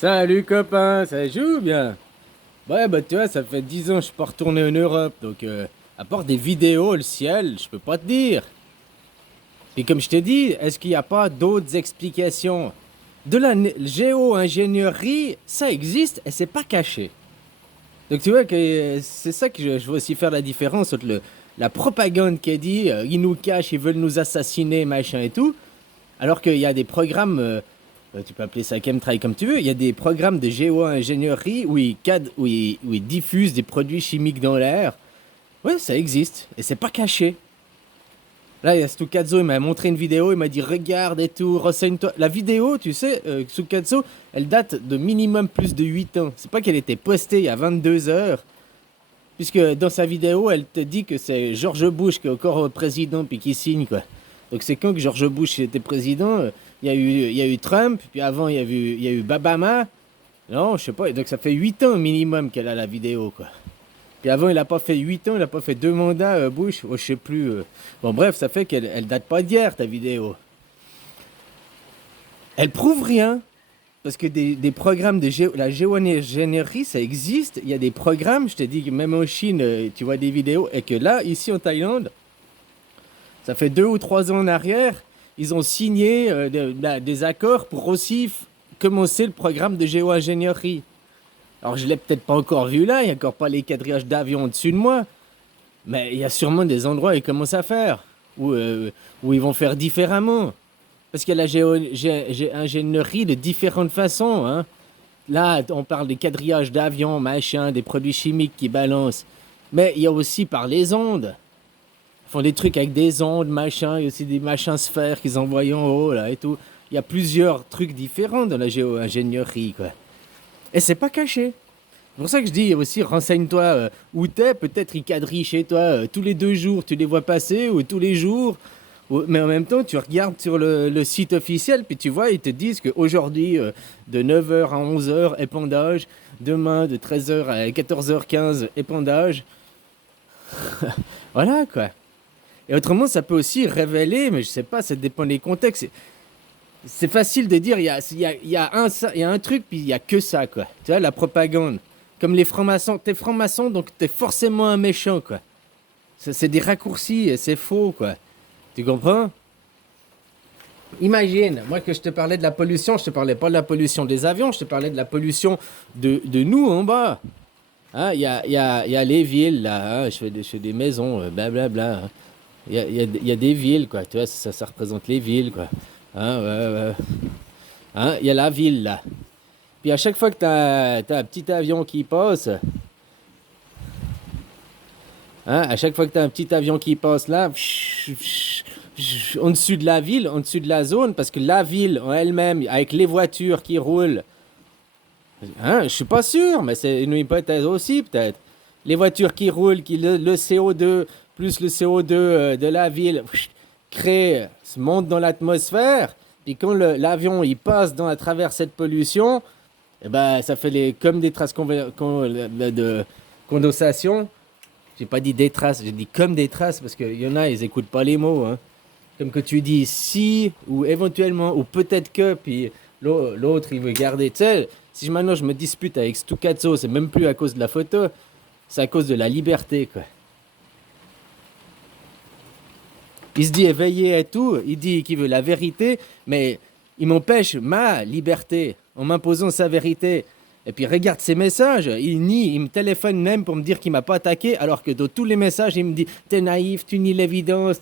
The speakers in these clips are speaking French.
Salut copain, ça joue bien? Ouais, bah tu vois, ça fait 10 ans que je suis pas retourné en Europe, donc à part des vidéos, le ciel, je peux pas te dire. Et comme je t'ai dit, est-ce qu'il n'y a pas d'autres explications? De la géo-ingénierie, ça existe et c'est pas caché. Donc tu vois que c'est ça que je veux aussi faire la différence entre la propagande qui dit ils nous cachent, ils veulent nous assassiner, machin et tout, alors qu'il y a des programmes, tu peux appeler ça chemtrail comme tu veux, il y a des programmes de géo-ingénierie où ils diffusent des produits chimiques dans l'air. Ouais, ça existe et c'est pas caché. Là, il y a Stucazzo, il m'a montré une vidéo, il m'a dit regarde et tout, renseigne-toi. La vidéo, tu sais, Stucazzo, elle date de minimum plus de 8 ans. C'est pas qu'elle était postée il y a 22 heures, puisque dans sa vidéo, elle te dit que c'est George Bush qui est encore président puis qui signe, quoi. Donc c'est quand que George Bush était président, il y a eu Trump, puis avant il y a eu Babama. Non, je sais pas, donc ça fait 8 ans minimum qu'elle a la vidéo, quoi. Puis avant, il a pas fait 8 ans, il a pas fait 2 mandats, Bush, oh, je sais plus. Bon, bref, ça fait qu'elle elle date pas d'hier, ta vidéo. Elle prouve rien, parce que des programmes de la géo-ingénierie, ça existe. Il y a des programmes, je te dis que même en Chine, tu vois des vidéos, et que là, ici en Thaïlande, ça fait 2 ou 3 ans en arrière, ils ont signé des accords pour aussi commencer le programme de géo-ingénierie. Alors je l'ai peut-être pas encore vu là, il n'y a encore pas les quadrillages d'avions au-dessus de moi, mais il y a sûrement des endroits où ils commencent à faire, où ils vont faire différemment. Parce qu'il y a la ingénierie de différentes façons, hein. Là, on parle des quadrillages d'avions, machin, des produits chimiques qui balancent. Mais il y a aussi par les ondes. Ils font des trucs avec des ondes, machin. Il y a aussi des machins sphères qu'ils envoient en haut, là, et tout. Il y a plusieurs trucs différents dans la géo-ingénierie, quoi. Et c'est pas caché. C'est pour ça que je dis aussi, renseigne-toi où t'es. Peut-être ils quadrillent chez toi tous les 2 jours, tu les vois passer, ou tous les jours. Mais en même temps, tu regardes sur le site officiel, puis tu vois, ils te disent qu'aujourd'hui, de 9 h à 11 h, épandage. Demain, de 13 h à 14 h 15, épandage. Voilà, quoi. Et autrement, ça peut aussi révéler, mais je sais pas, ça dépend des contextes. C'est facile de dire, il y a un truc, puis il y a que ça, quoi. Tu vois, la propagande. Comme les francs-maçons. T'es franc-maçon, donc t'es forcément un méchant, quoi. C'est des raccourcis, et c'est faux, quoi. Tu comprends? Imagine, moi que je te parlais de la pollution, je te parlais pas de la pollution des avions, je te parlais de la pollution de nous en bas. Hein, il y a les villes, là, hein, je fais des maisons, blablabla. Hein. Il y a des villes, quoi, tu vois, ça représente les villes, quoi. Hein, ouais, ouais. Hein, il y a la ville, là. Puis à chaque fois que t'as un petit avion qui passe, hein, à chaque fois que t'as un petit avion qui passe là, en dessus de la ville, en dessus de la zone, parce que la ville en elle-même, avec les voitures qui roulent, hein, je suis pas sûr, mais c'est une hypothèse aussi peut-être. Les voitures qui roulent, le CO2 plus le CO2 de la ville se monte dans l'atmosphère, puis quand l'avion il passe à travers cette pollution, eh ben, ça fait comme des traces de condensation. J'ai pas dit des traces, j'ai dit comme des traces parce qu'il y en a, ils écoutent pas les mots. Hein. Comme que tu dis si, ou éventuellement, ou peut-être que, puis l'autre il veut garder. Tu sais, si maintenant je me dispute avec Stucazzo, c'est même plus à cause de la photo, c'est à cause de la liberté, quoi. Il se dit éveillé et tout, il dit qu'il veut la vérité, mais il m'empêche ma liberté en m'imposant sa vérité. Et puis regarde ses messages, il nie, il me téléphone même pour me dire qu'il m'a pas attaqué, alors que dans tous les messages, il me dit t'es naïf, tu nies l'évidence.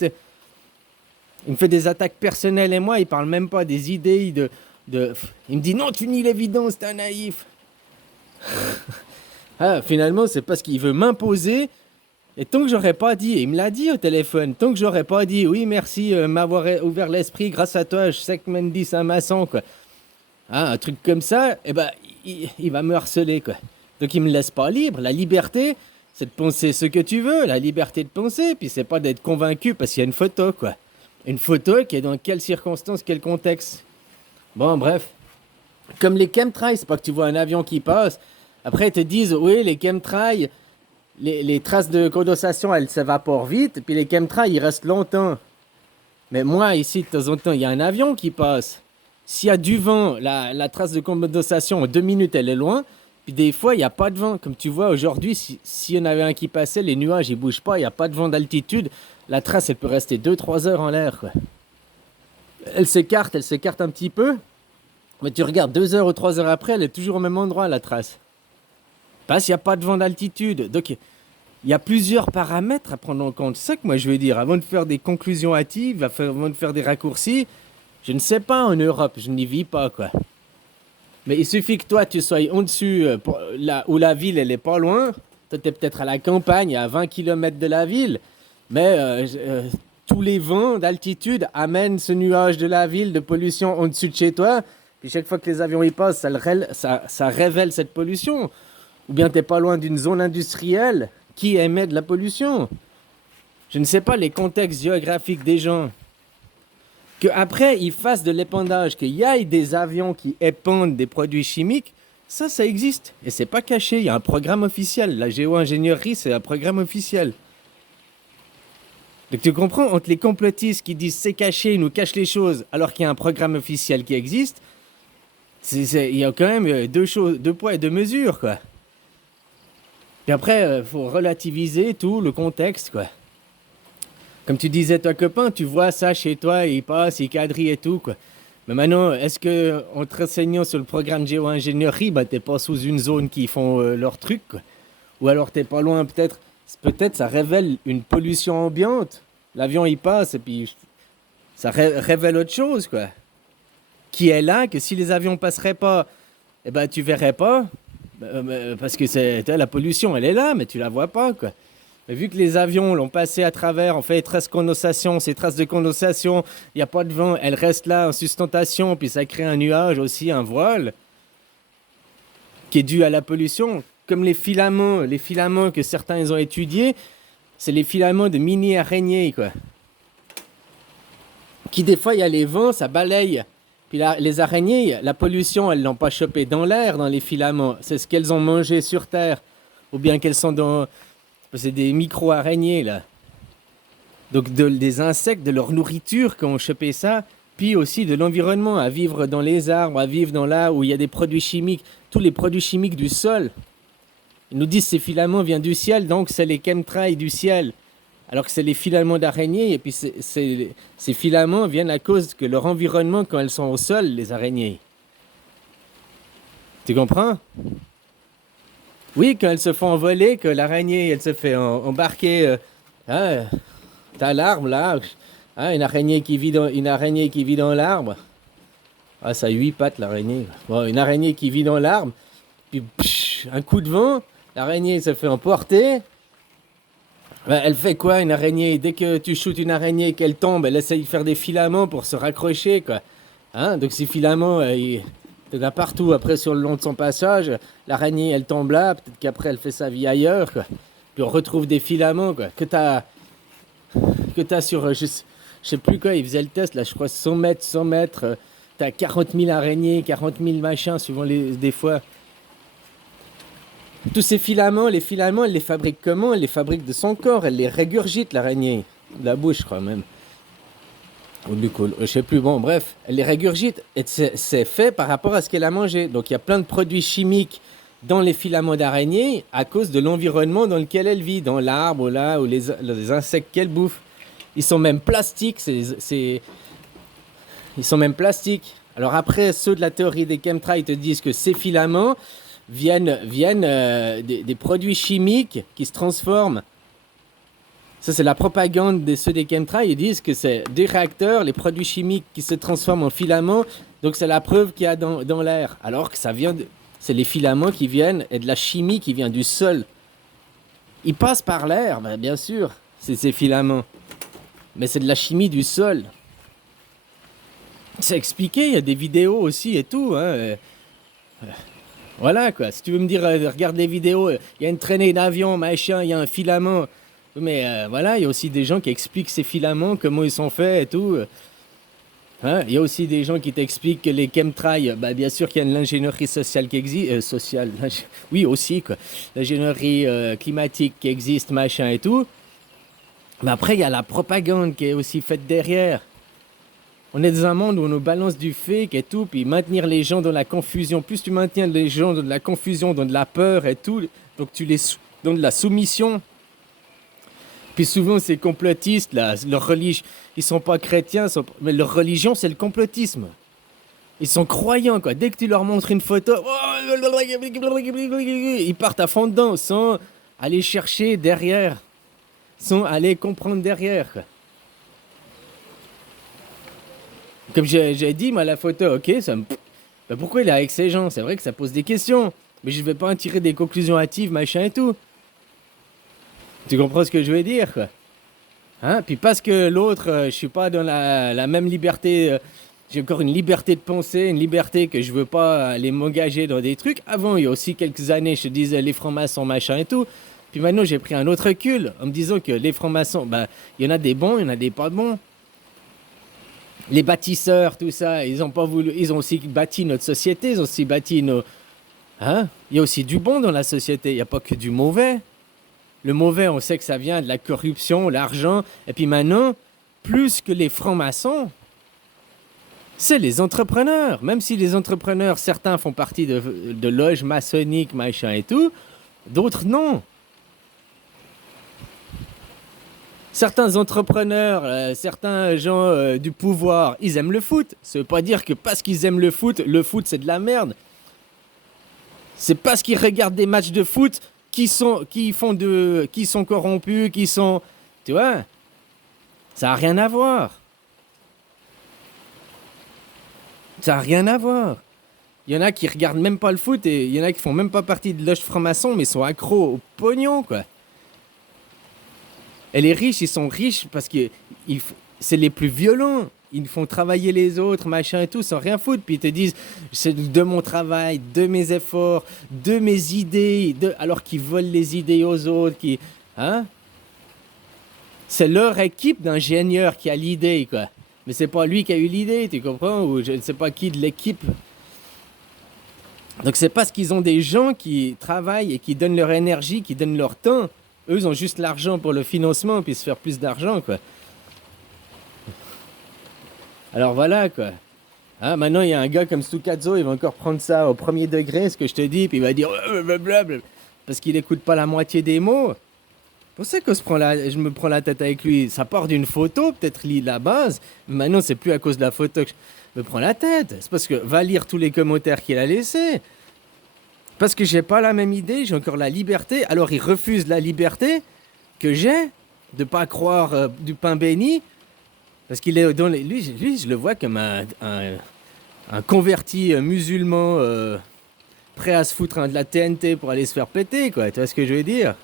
Il me fait des attaques personnelles et moi, il parle même pas des idées Il me dit non, tu nies l'évidence, t'es un naïf. Ah, finalement, c'est parce qu'il veut m'imposer. Et tant que j'aurais pas dit, il me l'a dit au téléphone, tant que j'aurais pas dit oui, merci m'avoir ouvert l'esprit, grâce à toi, je sais que Mendy c'est un maçon, quoi. Ah, un truc comme ça, eh ben, il va me harceler, quoi. Donc il me laisse pas libre. La liberté, c'est de penser ce que tu veux, la liberté de penser, puis c'est pas d'être convaincu parce qu'il y a une photo, quoi. Une photo qui est dans quelles circonstances, quel contexte. Bon, bref. Comme les chemtrails, c'est pas que tu vois un avion qui passe. Après, ils te disent, oui, les chemtrails, les traces de condensation, elles s'évaporent vite, puis les chemtrails, ils restent longtemps. Mais moi, ici, de temps en temps, il y a un avion qui passe. S'il y a du vent, la trace de condensation en 2 minutes, elle est loin. Puis des fois, il n'y a pas de vent. Comme tu vois, aujourd'hui, s'il y en avait un qui passait, les nuages, ils bougent pas, il n'y a pas de vent d'altitude. La trace, elle peut rester 2, 3 heures en l'air, quoi. Elle s'écarte un petit peu. Mais tu regardes 2 heures ou 3 heures après, elle est toujours au même endroit, la trace. Parce qu'il n'y a pas de vent d'altitude. Donc, il y a plusieurs paramètres à prendre en compte. C'est ça que moi, je veux dire. Avant de faire des conclusions hâtives, avant de faire des raccourcis, je ne sais pas en Europe, je n'y vis pas, quoi. Mais il suffit que toi, tu sois au-dessus, là où la ville, elle est pas loin. Toi, tu es peut-être à la campagne, à 20 km de la ville. Mais tous les vents d'altitude amènent ce nuage de la ville, de pollution au-dessus de chez toi. Puis chaque fois que les avions y passent, ça révèle cette pollution. Ou bien tu n'es pas loin d'une zone industrielle qui émet de la pollution. Je ne sais pas les contextes géographiques des gens. Qu'après, ils fassent de l'épandage, qu'il y ait des avions qui épandent des produits chimiques, ça existe. Et c'est pas caché, il y a un programme officiel. La géo-ingénierie, c'est un programme officiel. Donc tu comprends, entre les complotistes qui disent c'est caché, ils nous cachent les choses, alors qu'il y a un programme officiel qui existe, il y a quand même deux poids et deux mesures, quoi. Puis après, faut relativiser tout le contexte, quoi. Comme tu disais, toi, copain, tu vois ça chez toi, il passe, il quadrille et tout, quoi. Mais maintenant, est-ce que en te renseignant sur le programme géo-ingénierie, bah, t'es pas sous une zone qui font leur truc, quoi. Ou alors t'es pas loin, peut-être ça révèle une pollution ambiante. L'avion, il passe, et puis ça révèle autre chose, quoi. Qui est là, que si les avions passeraient pas, eh ben, tu verrais pas. Parce que la pollution, elle est là, mais tu la vois pas, quoi. Mais vu que les avions l'ont passé à travers, on fait traces de condensation, ces traces de condensation, il n'y a pas de vent, elles restent là en sustentation, puis ça crée un nuage aussi, un voile, qui est dû à la pollution. Comme les filaments que certains ils ont étudiés, c'est les filaments de mini-araignées, quoi. Qui des fois, il y a les vents, ça balaye. Puis les araignées, la pollution, elles l'ont pas chopé dans l'air, dans les filaments. C'est ce qu'elles ont mangé sur Terre. Ou bien qu'elles sont dans... C'est des micro-araignées, là. Donc des insectes, de leur nourriture qui ont chopé ça. Puis aussi de l'environnement, à vivre dans les arbres, à vivre dans là où il y a des produits chimiques. Tous les produits chimiques du sol. Ils nous disent que ces filaments viennent du ciel, donc c'est les chemtrails du ciel. Alors que c'est les filaments d'araignées, et puis ces filaments viennent à cause que leur environnement, quand elles sont au sol, les araignées. Tu comprends? Oui, quand elles se font envoler, que l'araignée, elle se fait embarquer. T'as l'arbre là, une araignée qui vit dans l'arbre. Ah, ça a 8 pattes l'araignée. Bon, une araignée qui vit dans l'arbre, puis un coup de vent, l'araignée se fait emporter. Elle fait quoi, une araignée? Dès que tu shootes une araignée et qu'elle tombe, elle essaye de faire des filaments pour se raccrocher, quoi. Donc ces filaments, il y en a partout. Après, sur le long de son passage, l'araignée, elle tombe là. Peut-être qu'après, elle fait sa vie ailleurs, quoi. Puis on retrouve des filaments, quoi. Que t'as sur, je sais plus quoi, ils faisaient le test, là, je crois 100 mètres. T'as 40 000 araignées, 40 000 machins, suivant des fois. Tous ces filaments, elle les fabrique comment? Elle les fabrique de son corps, elle les régurgite, l'araignée. De la bouche, je crois même. Ou du col, je sais plus, bon, bref. Elle les régurgite, et c'est fait par rapport à ce qu'elle a mangé. Donc il y a plein de produits chimiques dans les filaments d'araignée à cause de l'environnement dans lequel elle vit, dans l'arbre, là, ou les insectes qu'elle bouffe. Ils sont même plastiques, ils sont même plastiques. Alors après, ceux de la théorie des chemtrails te disent que ces filaments viennent des produits chimiques qui se transforment. Ça, c'est la propagande de ceux des chemtrails. Ils disent que c'est des réacteurs, les produits chimiques qui se transforment en filaments. Donc, c'est la preuve qu'il y a dans l'air. Alors que c'est les filaments qui viennent et de la chimie qui vient du sol. Ils passent par l'air, bien sûr, c'est ces filaments. Mais c'est de la chimie du sol. C'est expliqué, il y a des vidéos aussi et tout, hein. Voilà, quoi. Si tu veux me dire, regarde les vidéos, il y a une traînée d'avion, machin, il y a un filament. Mais voilà, il y a aussi des gens qui expliquent ces filaments, comment ils sont faits et tout. Il y a aussi des gens qui t'expliquent que les chemtrails, bien sûr qu'il y a l'ingénierie sociale qui existe. Oui, aussi, quoi. L'ingénierie climatique qui existe, machin et tout. Mais après, il y a la propagande qui est aussi faite derrière. On est dans un monde où on nous balance du fake et tout, puis maintenir les gens dans la confusion. Plus tu maintiens les gens dans de la confusion, dans de la peur et tout, donc tu les dans de la soumission. Puis souvent ces complotistes, là, leur religion, ils sont pas chrétiens, mais leur religion c'est le complotisme. Ils sont croyants quoi. Dès que tu leur montres une photo, ils partent à fond dedans sans aller chercher derrière, sans aller comprendre derrière quoi. Comme j'ai dit, moi, la photo, ok, bah, pourquoi il est avec ces gens? C'est vrai que ça pose des questions. Mais je vais pas en tirer des conclusions hâtives, machin et tout. Tu comprends ce que je veux dire, quoi? Hein? Puis parce que l'autre, je suis pas dans la même liberté. J'ai encore une liberté de penser, une liberté que je veux pas aller m'engager dans des trucs. Avant, il y a aussi quelques années, je te disais les francs-maçons, machin et tout. Puis maintenant, j'ai pris un autre recul en me disant que les francs-maçons, bah, il y en a des bons, il y en a des pas bons. Les bâtisseurs, tout ça, ils ont pas voulu, ils ont aussi bâti notre société, ils ont aussi bâti nos, hein? Il y a aussi du bon dans la société, il n'y a pas que du mauvais. Le mauvais, on sait que ça vient de la corruption, l'argent, et puis maintenant, plus que les francs-maçons, c'est les entrepreneurs. Même si les entrepreneurs, certains font partie de loges maçonniques, machin et tout, d'autres non. Certains entrepreneurs, certains gens du pouvoir, ils aiment le foot. Ça veut pas dire que parce qu'ils aiment le foot c'est de la merde. C'est parce qu'ils regardent des matchs de foot qui sont corrompus, qui sont, tu vois, ça a rien à voir. Ça a rien à voir. Il y en a qui regardent même pas le foot et il y en a qui font même pas partie de loge franc-maçon mais sont accros au pognon quoi. Et les riches, ils sont riches parce que c'est les plus violents. Ils font travailler les autres, machin et tout, sans rien foutre. Puis ils te disent, c'est de mon travail, de mes efforts, de mes idées, alors qu'ils volent les idées aux autres. Hein? C'est leur équipe d'ingénieurs qui a l'idée, quoi. Mais c'est pas lui qui a eu l'idée, tu comprends? Ou je ne sais pas qui de l'équipe. Donc c'est parce qu'ils ont des gens qui travaillent et qui donnent leur énergie, qui donnent leur temps. Eux, ils ont juste l'argent pour le financement, puis se faire plus d'argent, quoi. Alors voilà, quoi. Hein, maintenant, il y a un gars comme Stucazzo, il va encore prendre ça au premier degré, ce que je te dis, puis il va dire blablabla, parce qu'il écoute pas la moitié des mots. C'est pour ça que je me prends la tête avec lui. Ça part d'une photo, peut-être la base, mais maintenant, c'est plus à cause de la photo que je me prends la tête. C'est parce que va lire tous les commentaires qu'il a laissés. Parce que j'ai pas la même idée, j'ai encore la liberté. Alors il refuse la liberté que j'ai de pas croire du pain béni. Parce qu'il est dans lui, je le vois comme un converti musulman prêt à se foutre de la TNT pour aller se faire péter, quoi. Tu vois ce que je veux dire?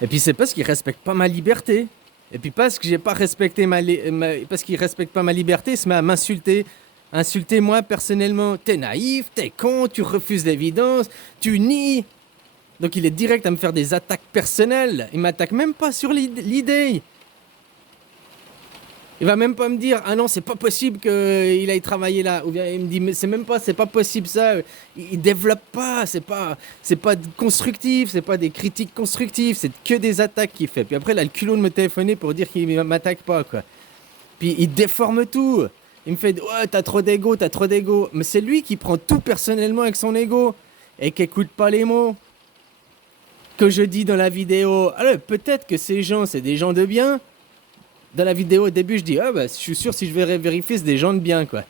Et puis c'est parce qu'il respecte pas ma liberté. Et puis parce que j'ai pas respecté parce qu'il respecte pas ma liberté, il se met à m'insulter. Insulter moi personnellement, t'es naïf, t'es con, tu refuses l'évidence, tu nies. Donc il est direct à me faire des attaques personnelles. Il m'attaque même pas sur l'idée. Il va même pas me dire ah non c'est pas possible qu'il aille travailler là. Ou bien il me dit mais c'est pas possible ça. Il développe pas, c'est pas constructif, c'est pas des critiques constructives, c'est que des attaques qu'il fait. Puis après il a le culot de me téléphoner pour dire qu'il m'attaque pas quoi. Puis il déforme tout. Il me fait ouais t'as trop d'ego. Mais c'est lui qui prend tout personnellement avec son ego et qui écoute pas les mots que je dis dans la vidéo. Alors peut-être que ces gens c'est des gens de bien. Dans la vidéo au début je dis ah bah je suis sûr si je vais vérifier c'est des gens de bien quoi.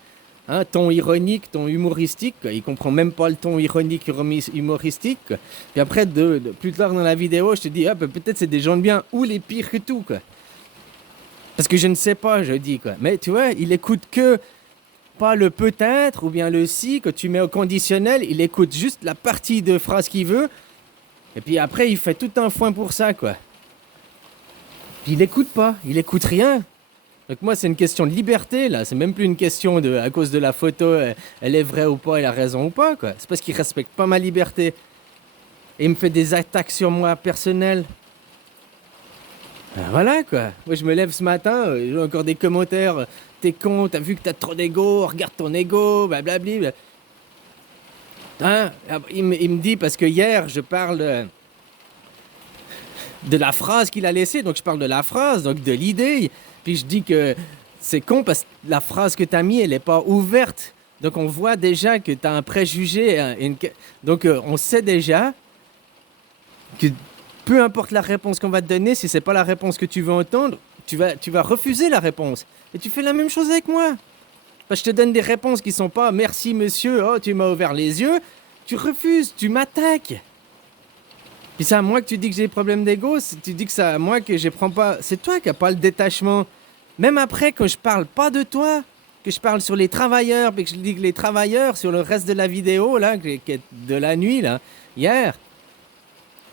Hein, ton ironique, ton humoristique, quoi. Il comprend même pas le ton ironique, humoristique. Quoi. Puis après plus tard dans la vidéo je te dis ah bah peut-être c'est des gens de bien ou les pires que tout quoi. Parce que je ne sais pas, je dis quoi. Mais tu vois, il écoute que pas le peut-être ou bien le si que tu mets au conditionnel. Il écoute juste la partie de phrase qu'il veut. Et puis après, il fait tout un foin pour ça, quoi. Puis il écoute pas, il écoute rien. Donc moi, c'est une question de liberté, là. C'est même plus une question de, à cause de la photo, elle est vraie ou pas, elle a raison ou pas, quoi. C'est parce qu'il respecte pas ma liberté. Et il me fait des attaques sur moi personnelles. Ben voilà quoi, moi je me lève ce matin, j'ai encore des commentaires, t'es con, t'as vu que t'as trop d'ego, regarde ton ego, blablabla. Hein, il me dit parce que hier je parle de la phrase qu'il a laissée. Donc je parle de la phrase, donc de l'idée. Puis je dis que c'est con parce que la phrase que tu as mis, elle n'est pas ouverte. Donc on voit déjà que tu as un préjugé. Donc on sait déjà que peu importe la réponse qu'on va te donner, si c'est pas la réponse que tu veux entendre, tu vas refuser la réponse. Et tu fais la même chose avec moi. Parce que je te donne des réponses qui sont pas merci monsieur, oh tu m'as ouvert les yeux. Tu refuses, tu m'attaques. Puis c'est à moi que tu dis que j'ai des problèmes d'ego, tu dis que c'est à moi que je prends pas. C'est toi qui n'as pas le détachement. Même après, quand je parle pas de toi, que je parle sur les travailleurs, puis que je dis que les travailleurs, sur le reste de la vidéo, là, de la nuit, là, hier,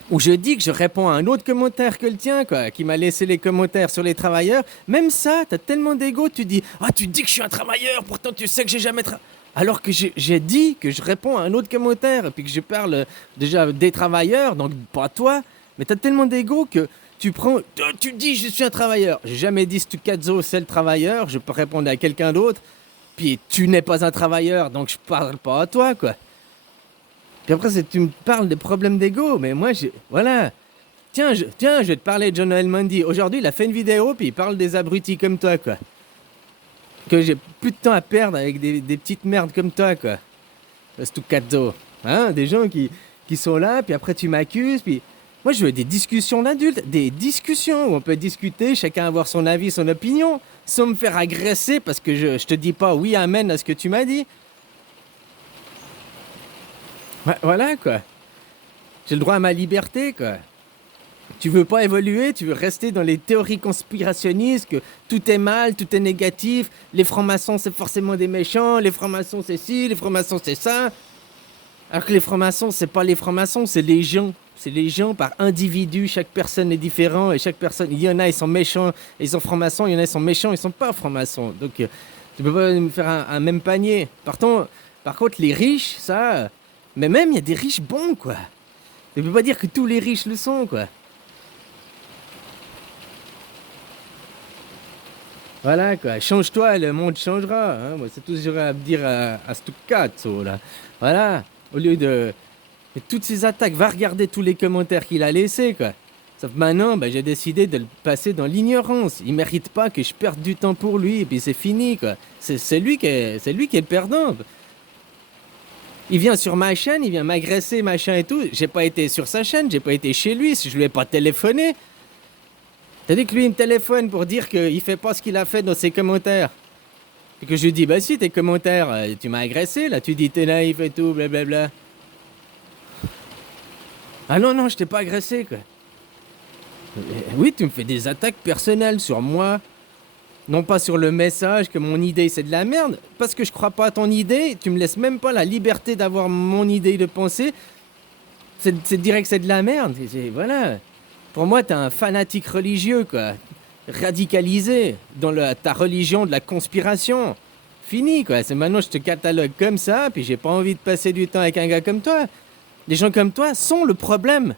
où je dis que je réponds à un autre commentaire que le tien, quoi, qui m'a laissé les commentaires sur les travailleurs, même ça, t'as tellement d'ego, tu dis « Ah, tu dis que je suis un travailleur, pourtant tu sais que j'ai jamais travaillé. » Alors que j'ai dit que je réponds à un autre commentaire, et puis que je parle déjà des travailleurs, donc pas toi, mais t'as tellement d'ego que tu prends « Tu dis je suis un travailleur. » J'ai jamais dit Stucazzo, c'est le travailleur, je peux répondre à quelqu'un d'autre, puis tu n'es pas un travailleur, donc je parle pas à toi, quoi. Puis après, tu me parles des problèmes d'ego, mais moi, voilà. Tiens, je vais te parler de John Elmandy. Aujourd'hui, il a fait une vidéo, puis il parle des abrutis comme toi, quoi. Que j'ai plus de temps à perdre avec des petites merdes comme toi, quoi. Stucazzo. Hein, des gens qui sont là, puis après tu m'accuses, puis... Moi, je veux des discussions d'adultes, des discussions où on peut discuter, chacun avoir son avis, son opinion, sans me faire agresser parce que je te dis pas oui, amen à ce que tu m'as dit. Voilà, quoi. J'ai le droit à ma liberté, quoi. Tu veux pas évoluer, tu veux rester dans les théories conspirationnistes, que tout est mal, tout est négatif, les francs-maçons c'est forcément des méchants, les francs-maçons c'est ci, les francs-maçons c'est ça. Alors que les francs-maçons, c'est pas les francs-maçons, c'est les gens. C'est les gens par individu, chaque personne est différente et chaque personne... Il y en a, ils sont méchants, ils sont francs-maçons, il y en a, ils sont méchants, ils sont pas francs-maçons. Donc, tu peux pas me faire un même panier. Par contre, les riches, ça... Mais même, il y a des riches bons, quoi. Tu peux pas dire que tous les riches le sont, quoi. Voilà, quoi. Change-toi, le monde changera. Hein. Moi, c'est tout ce que j'aurais à me dire à Stucazzo, là. Voilà. Au lieu de... Et toutes ces attaques, va regarder tous les commentaires qu'il a laissés, quoi. Sauf que maintenant, j'ai décidé de le passer dans l'ignorance. Il mérite pas que je perde du temps pour lui, et puis c'est fini, quoi. C'est lui qui est le perdant. Il vient sur ma chaîne, il vient m'agresser, machin et tout. J'ai pas été sur sa chaîne, j'ai pas été chez lui, si je lui ai pas téléphoné. T'as dit que lui, il me téléphone pour dire qu'il fait pas ce qu'il a fait dans ses commentaires. Et que je lui dis, bah si, tes commentaires, tu m'as agressé, là, tu dis t'es naïf et tout, blablabla. Ah non, je t'ai pas agressé, quoi. Oui, tu me fais des attaques personnelles sur moi. Non pas sur le message que mon idée c'est de la merde. Parce que je crois pas à ton idée, tu me laisses même pas la liberté d'avoir mon idée de penser. C'est direct que c'est de la merde. Voilà. Pour moi, t'es un fanatique religieux, quoi. Radicalisé dans ta religion de la conspiration. Fini, quoi. C'est maintenant je te catalogue comme ça, puis j'ai pas envie de passer du temps avec un gars comme toi. Des gens comme toi sont le problème.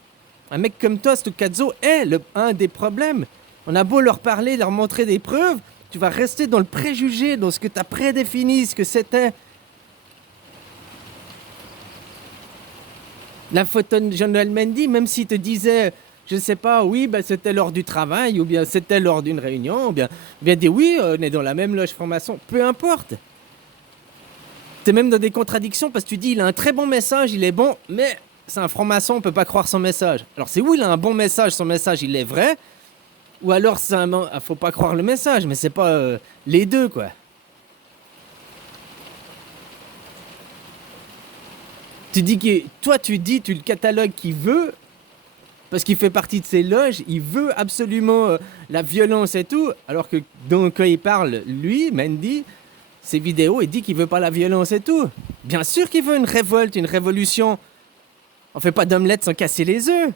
Un mec comme toi, Stucazzo, est un des problèmes. On a beau leur parler, leur montrer des preuves, tu vas rester dans le préjugé, dans ce que tu as prédéfini, ce que c'était. La photo de John Elmandy, même s'il te disait, je sais pas, oui, c'était lors du travail, ou bien c'était lors d'une réunion, ou bien dit oui, on est dans la même loge franc-maçon, peu importe. T'es même dans des contradictions parce que tu dis il a un très bon message, il est bon, mais c'est un franc-maçon, on peut pas croire son message. Alors c'est où il a un bon message, son message il est vrai, ou alors faut pas croire le message, mais c'est pas les deux, quoi. Tu dis que toi tu le catalogue qu'il veut, parce qu'il fait partie de ses loges, il veut absolument la violence et tout, alors que quand il parle, lui, Mandy, ses vidéos, il dit qu'il veut pas la violence et tout. Bien sûr qu'il veut une révolte, une révolution. On fait pas d'omelette sans casser les œufs.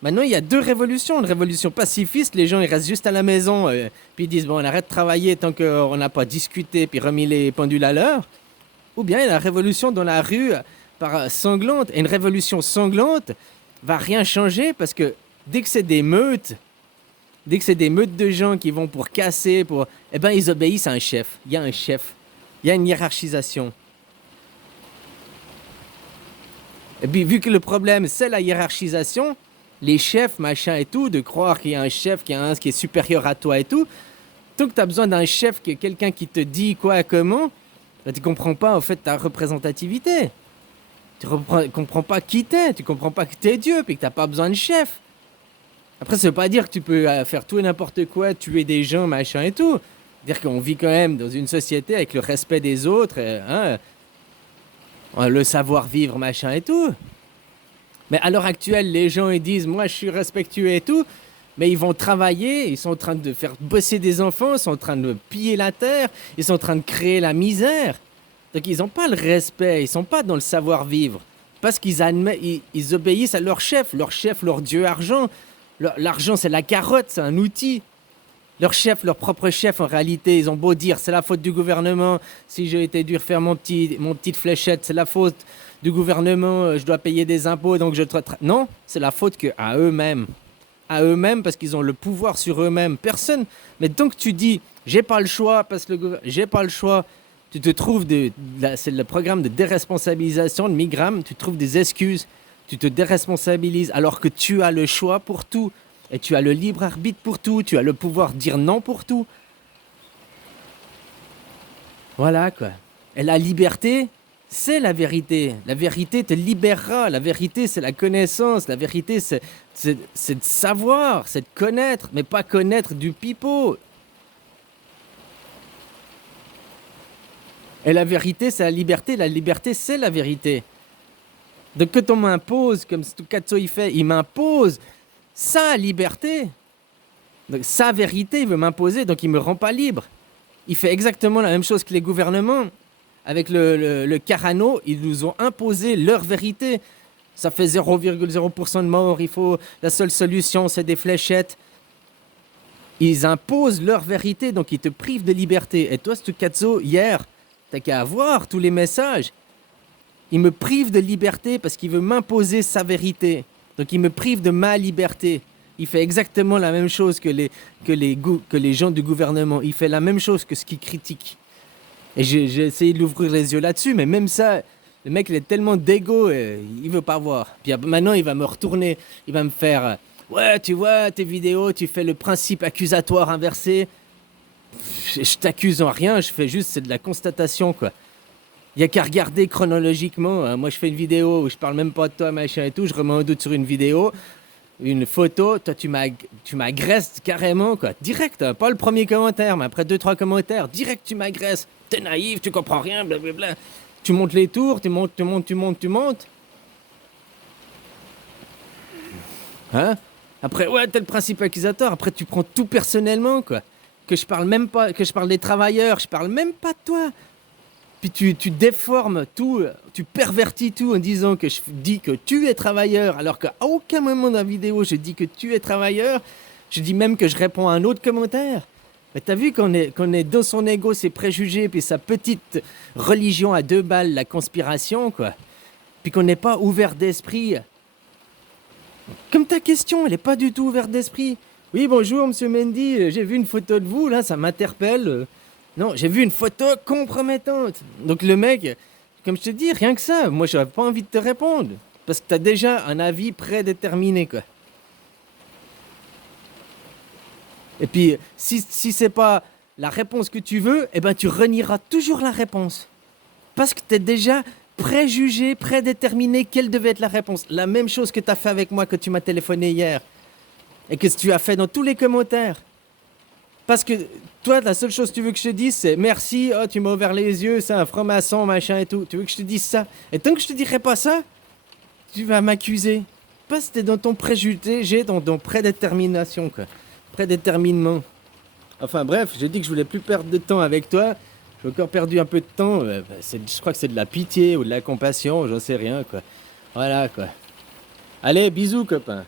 Maintenant, il y a deux révolutions. Une révolution pacifiste, les gens ils restent juste à la maison, puis ils disent bon, on arrête de travailler tant qu'on n'a pas discuté puis remis les pendules à l'heure. Ou bien il y a la révolution dans la rue, sanglante. Et une révolution sanglante va rien changer parce que dès que c'est des meutes, de gens qui vont pour casser, ils obéissent à un chef. Il y a un chef. Il y a une hiérarchisation. Et puis, vu que le problème, c'est la hiérarchisation, les chefs, machin et tout, de croire qu'il y a un chef qui est supérieur à toi et tout. Tant que tu as besoin d'un chef, quelqu'un qui te dit quoi, comment, bah, tu comprends pas en fait ta représentativité. Comprends pas qui t'es, tu comprends pas que t'es Dieu, puis que t'as pas besoin de chef. Après, ça veut pas dire que tu peux faire tout et n'importe quoi, tuer des gens, machin et tout. Dire qu'on vit quand même dans une société avec le respect des autres, le savoir-vivre, machin et tout. Mais à l'heure actuelle, les gens ils disent, moi je suis respectueux et tout, mais ils vont travailler, ils sont en train de faire bosser des enfants, ils sont en train de piller la terre, ils sont en train de créer la misère. Donc ils n'ont pas le respect, ils sont pas dans le savoir-vivre. Parce qu'ils ils obéissent à leur chef, leur dieu argent. L'argent c'est la carotte, c'est un outil. Leur chef, leur propre chef en réalité, ils ont beau dire c'est la faute du gouvernement, si j'ai été dû refaire mon petite fléchette, c'est la faute du gouvernement, je dois payer des impôts donc je non, c'est la faute à eux-mêmes. À eux-mêmes parce qu'ils ont le pouvoir sur eux-mêmes. Personne. Mais donc tu dis j'ai pas le choix parce que j'ai pas le choix. Tu te trouves c'est le programme de déresponsabilisation de Migram, tu trouves des excuses, tu te déresponsabilises alors que tu as le choix pour tout. Et tu as le libre arbitre pour tout, tu as le pouvoir de dire non pour tout. Voilà quoi. Et la liberté, c'est la vérité. La vérité te libérera. La vérité, c'est la connaissance. La vérité, c'est de savoir, c'est de connaître, mais pas connaître du pipeau. Et la vérité, c'est la liberté. La liberté, c'est la vérité. Donc quand on m'impose, comme Stucazzo il fait, il m'impose sa liberté. Donc sa vérité, il veut m'imposer, donc il me rend pas libre. Il fait exactement la même chose que les gouvernements. Avec le Carano, ils nous ont imposé leur vérité. Ça fait 0,0% de morts, la seule solution, c'est des fléchettes. Ils imposent leur vérité, donc ils te privent de liberté. Et toi, Stucazzo, hier, t'as qu'à avoir tous les messages. Il me prive de liberté parce qu'il veut m'imposer sa vérité. Donc il me prive de ma liberté. Il fait exactement la même chose que les gens du gouvernement. Il fait la même chose que ce qu'il critique. Et j'ai essayé de l'ouvrir les yeux là-dessus, mais même ça, le mec il est tellement d'égo, il veut pas voir. Puis maintenant il va me retourner, il va me faire ouais, tu vois, tes vidéos, tu fais le principe accusatoire inversé. Je t'accuse en rien, je fais juste, c'est de la constatation quoi. Il n'y a qu'à regarder chronologiquement. Moi, je fais une vidéo où je parle même pas de toi, machin et tout. Je remets un doute sur une vidéo, une photo. Toi, tu m'agresses carrément, quoi. Direct, hein, pas le premier commentaire, mais après 2-3 commentaires. Direct, tu m'agresses. T'es naïf, tu comprends rien, blablabla. Tu montes les tours, tu montes. Hein? Après, ouais, t'as le principe accusateur. Après, tu prends tout personnellement, quoi. Que je parle des travailleurs, je parle même pas de toi. Puis tu déformes tout, tu pervertis tout en disant que je dis que tu es travailleur, alors qu'à aucun moment dans la vidéo je dis que tu es travailleur. Je dis même que je réponds à un autre commentaire. Mais t'as vu qu'on est dans son ego, ses préjugés, puis sa petite religion à 2 balles, la conspiration, quoi. Puis qu'on n'est pas ouvert d'esprit. Comme ta question, elle n'est pas du tout ouverte d'esprit. Oui, bonjour, monsieur Mendy, j'ai vu une photo de vous, là, ça m'interpelle. Non, j'ai vu une photo compromettante. Donc le mec, comme je te dis, rien que ça, moi j'avais pas envie de te répondre. Parce que t'as déjà un avis prédéterminé, quoi. Et puis, si c'est pas la réponse que tu veux, eh ben tu renieras toujours la réponse. Parce que t'es déjà préjugé, prédéterminé quelle devait être la réponse. La même chose que t'as fait avec moi quand tu m'as téléphoné hier. Et que tu as fait dans tous les commentaires. Parce que toi, la seule chose que tu veux que je te dise, c'est merci, oh, tu m'as ouvert les yeux, c'est un franc-maçon, machin et tout. Tu veux que je te dise ça? Et tant que je te dirai pas ça, tu vas m'accuser. Parce que t'es dans ton préjugé, dans ton prédétermination, quoi. Prédéterminement. Enfin bref, j'ai dit que je voulais plus perdre de temps avec toi. J'ai encore perdu un peu de temps. Je crois que c'est de la pitié ou de la compassion, j'en sais rien, quoi. Voilà, quoi. Allez, bisous, copain.